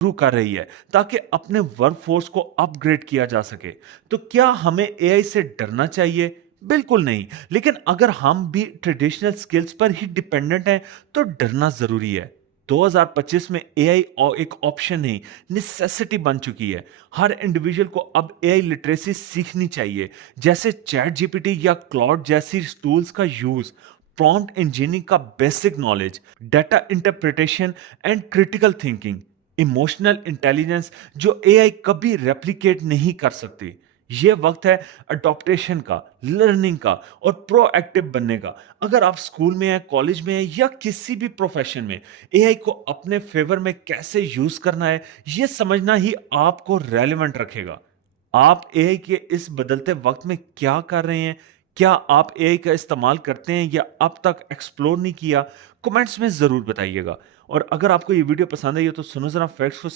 शुरू कर रही है ताकि अपने वर्कफोर्स को अपग्रेड किया जा सके। तो क्या हमें एआई से डरना चाहिए? बिल्कुल नहीं। लेकिन अगर हम भी ट्रेडिशनल स्किल्स पर ही डिपेंडेंट हैं, तो डरना ज़रूरी है। 2025 में एआई एक ऑप्शन नहीं, नेसेसिटी बन चुकी है। हर इंडिविजुअल को अब एआई लिटरेसी सीखनी चाहिए, जैसे चैट जीपीटी या क्लाउड जैसी टूल्स का यूज़, प्रॉम्प्ट इंजीनियरिंग का basic knowledge, data interpretation and critical thinking, emotional intelligence जो एआई कभी रेप्लिकेट नहीं कर सकती। ये वक्त है अडॉप्टेशन का, लर्निंग का और प्रोएक्टिव बनने का। अगर आप स्कूल में हैं, कॉलेज में हैं या किसी भी प्रोफेशन में, एआई को अपने फेवर में कैसे यूज करना है, ये समझना ही आपको रेलेवेंट रखेगा। आप एआई के इस बदलते वक्त में क्या कर रहे हैं? क्या आप एआई का इस्तेमाल करते हैं या अब तक एक्सप्लोर नहीं किया? कमेंट्स में ज़रूर बताइएगा। और अगर आपको ये वीडियो पसंद आई है तो सुनो ज़रा फैक्ट्स को